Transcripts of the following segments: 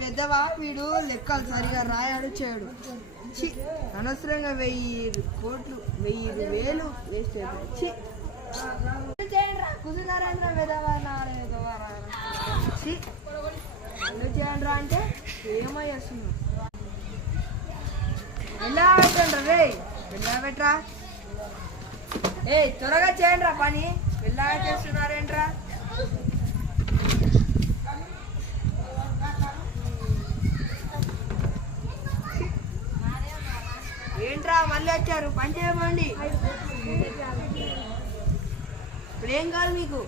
పెద్దవా వీడు లెక్కలు సరిగా రాయాడు చేయడు. అనవసరంగా 1000 కోట్లు 1000 వేలు వేస్ట్ అయిపోయి కుదురారేంద్ర పెద్దవా చేయండి రా అంటే ఏమో చేస్తున్నావు. ఎలా పెట్టండి రే ఎలా పెట్టరా త్వరగా చేయండి రా పని ఎలా చేస్తున్నారేంట్రా. ఏంట్రా మళ్ళీ వచ్చారు పని చేయమండి. ఇప్పుడు ఏం కాదు మీకు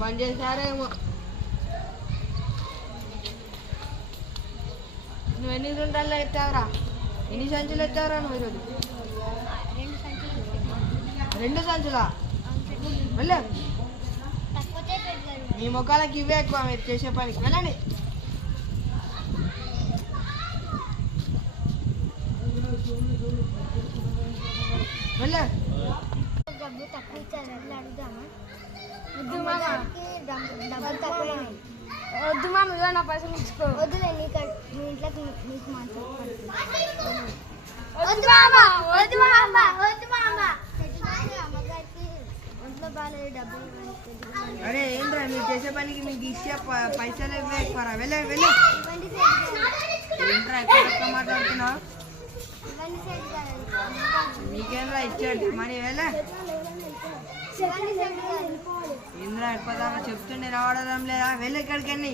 పని చేశారేమో. నువ్వు ఎన్ని గుంటల్లో ఎత్తావురా? ఎన్ని సంచులు ఎత్తావురా నువ్వు ఈరోజు? 2 సంచులా? వెళ్ళే మీ ముఖాలకి ఇవే ఎక్కువ మీరు చేసే పనికి. వెళ్ళండి. వెళ్ళే డబ్బు తక్కువ ఇచ్చారు అడుగుదామా? డబ్బులు తక్కువ వద్దు మా మీద నా పైసలు ఇచ్చుకో. వద్దులే నీ ఇంట్లో నీకు మాట్లాడుతుంది. అమ్మగారికి ఒంట్లో బాగాలేదు డబ్బులు. అరే ఏంట్రా మీరు చేసే పనికి మీకు ఇచ్చే పైసలు ఇవే ఎక్కువ. వెళ్ళే వెళ్ళి ఏంట్రా ఎక్కువ మాట్లాడుతున్నావు? మీకేంద్రా ఇచ్చేది మనీ? వెళ్ళే ఏంద్రా ఎక్కువదాకా చెప్తుండే రావడం లేదా? వెళ్ళి ఎక్కడికని.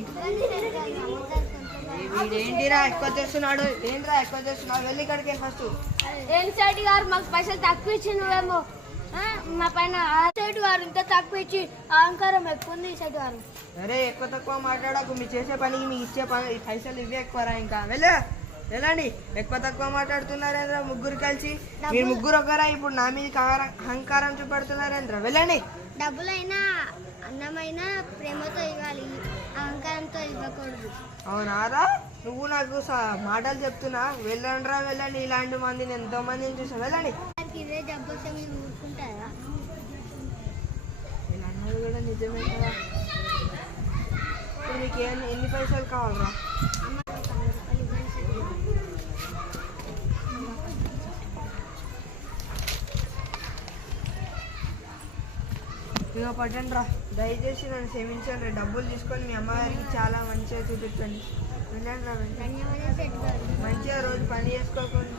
వీడేంటిరా ఎక్కువ చేస్తున్నాడు? ఏంట్రా ఎక్కువ చేస్తున్నాడు? వెళ్ళి ఇక్కడికి ఫస్ట్. ఏంటి సైడ్ గారు మాకు పైసలు తక్కువ ఇచ్చి నువ్వేమో మా పైన సైడ్ గారు ఇంత తక్కువ ఇచ్చి అహంకారం ఎక్కువ ఉంది సైడ్ గారు. అరే ఎక్కువ తక్కువ మాట్లాడకు. మీరు చేసే పనికి మీకు ఇచ్చే పైసలు ఇవే ఎక్కువరా. ఇంకా వెళ్ళండి. ఎక్కువ తక్కువ మాట్లాడుతున్నారేంద్ర ముగ్గురు కలిసి. మీరు ముగ్గురు ఒకరా ఇప్పుడు నా మీద అహంకారం చూపెడుతున్నారేంద్ర. వెళ్ళండి. డబ్బులైనా అన్నమైనా ప్రేమతో ఇవ్వాలి, అహంకారంతో ఇవ్వకూడదు. అవునారా? నువ్వు నాకు మాటలు చెప్తున్నా. వెళ్ళండిరా వెళ్ళండి. ఇలాంటి మందిని ఎంతో మందిని చూసాం. వెళ్ళండి. ఇదే డబ్బు వస్తే మీరు ఊరుకుంటారా? నేను అన్నది కూడా నిజమే కదా. ఇప్పుడు మీకు ఎన్ని పైసలు కావాలరా? ఇక పట్టండి రా. దయచేసి నన్ను క్షమించండి. డబ్బులు తీసుకొని మీ అమ్మగారికి చాలా మంచిగా చూపించండి. వెళ్ళండి రా. ధన్యవాదాలు. మంచిగా రోజు పని చేసుకోకుండా